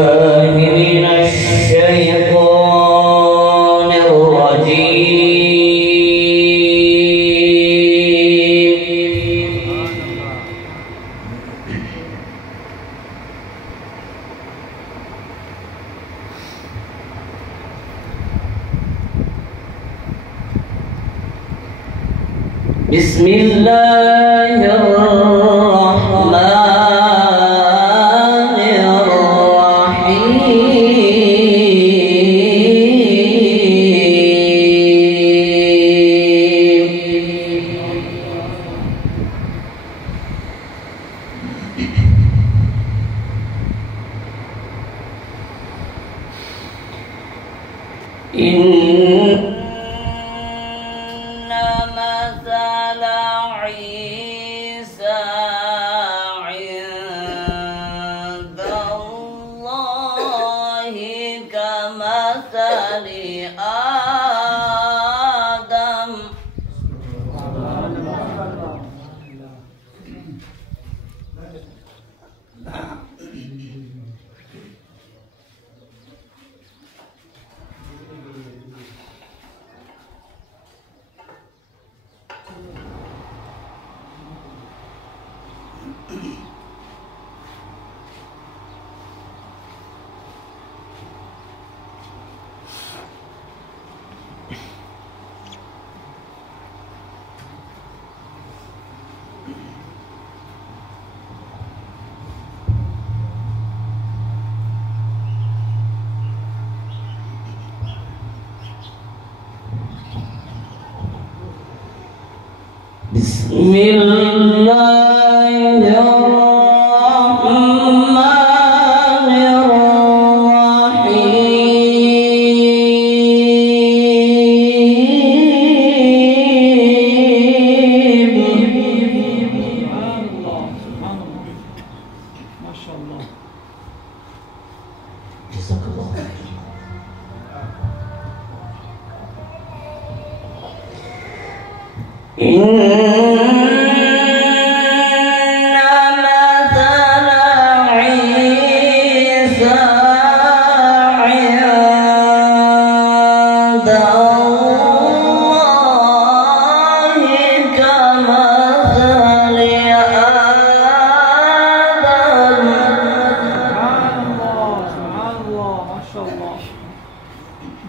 من الشيطان الرجيم. بسم الله الرحمن الرحيم. مثل عيسى عند الله كمثل آدم. بسم الله الرحمن الرحيم. ما شاء الله. جزاك الله خير.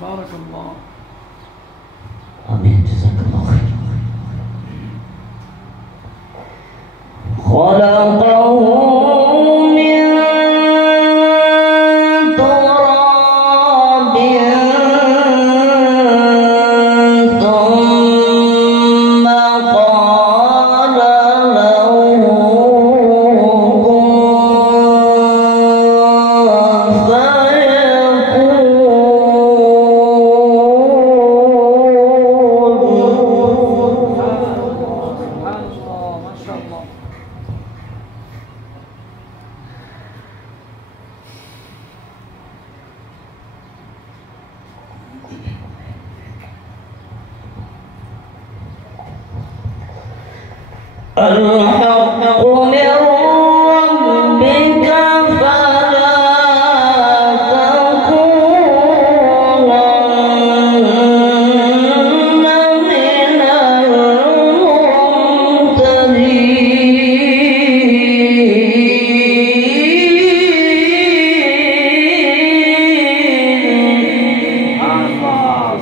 بارك الله. آمين. جزاك الله خير. خلقه من تراب ثم قال له الحق من ربك فلا تكونن من الممتدين.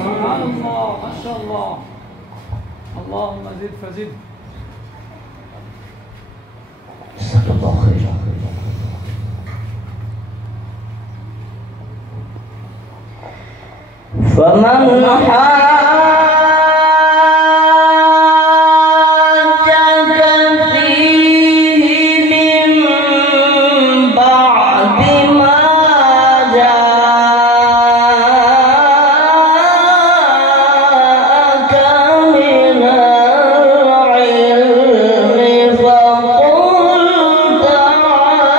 سبحان الله ما شاء الله. اللهم زد فزد. جزاك الله خير. فمن حاجك فيه من بعد ما جاءك من العلم فقل تعالوا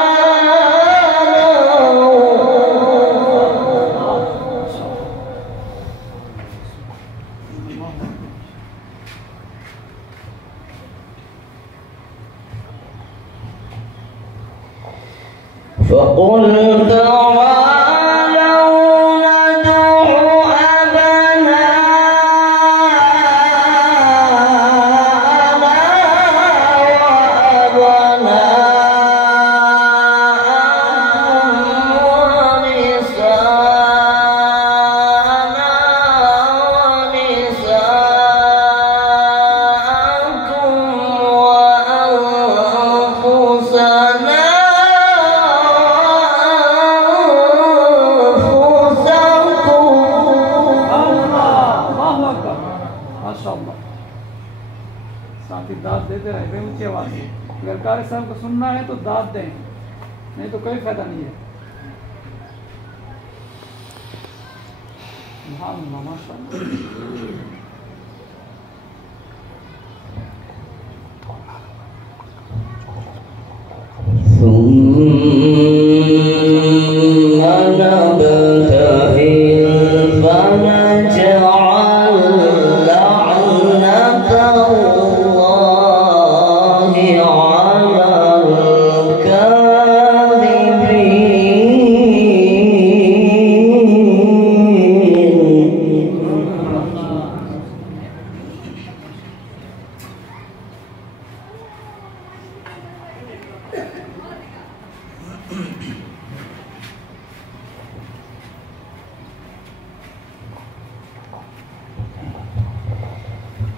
देते रहे बेऊंची आवाज़ से। अगर कारी साहब को सुनना है तो दाद दें, नहीं तो कोई फायदा नहीं है। माशाअल्लाह।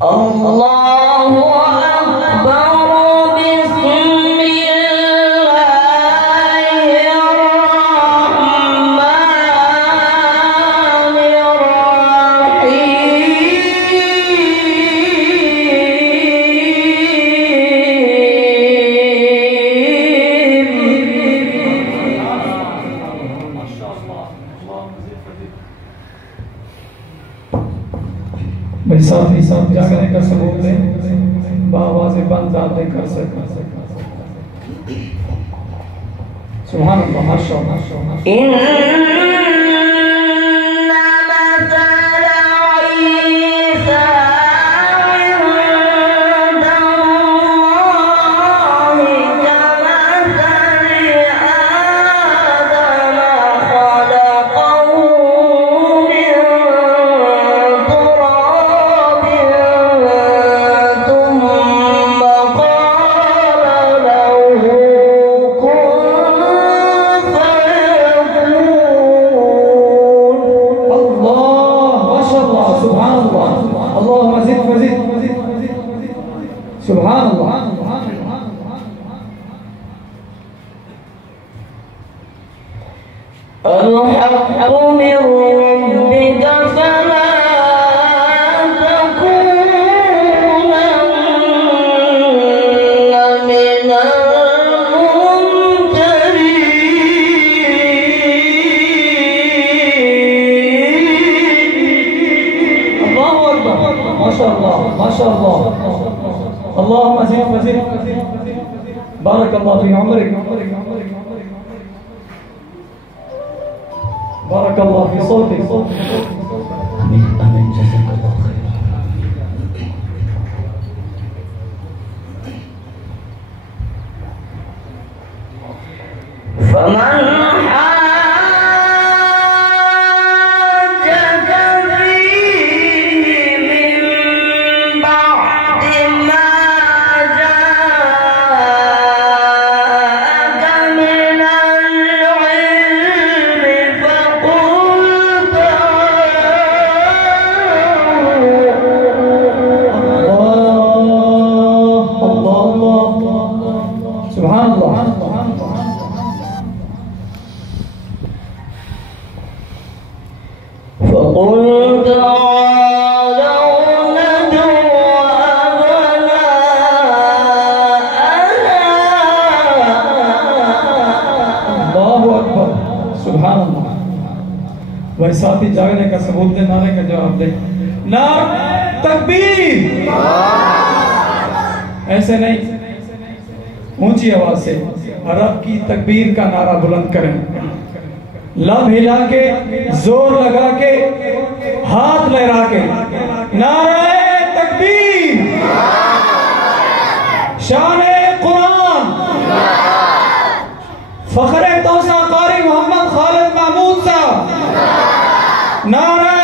Allahu Akbar, भाई साथ ही साथ जागने का सबूत दें, बावाज़ बंद दादे कर सकते। सुभान अल्लाह, माशाअल्लाह। सुभान अल्लाह। الحق من ربك فلا تكونن من الممترين. الله أكبر، ما شاء الله ما شاء الله. اللهم زد وزد، بارك الله في عمرك، بارك الله في صوتك. آمين آمين، جزاك الله خير. فمن سبحان الله. فقل تعالوا ندعو أبناءنا. الله أكبر، سبحان الله. वही साथी जागने का सबूत दे, नारे का जवाब दे। नारे तकबीर, ऐसे नहीं, ऊंची आवाज से रब की तकबीर का नारा बुलंद करें, लब हिला के, जोर लगा के, हाथ लहरा के, नारे तकबीर, शान-ए कुरान, फखरे तौसा कारी मोहम्मद खालिद महमूद साहब, नारा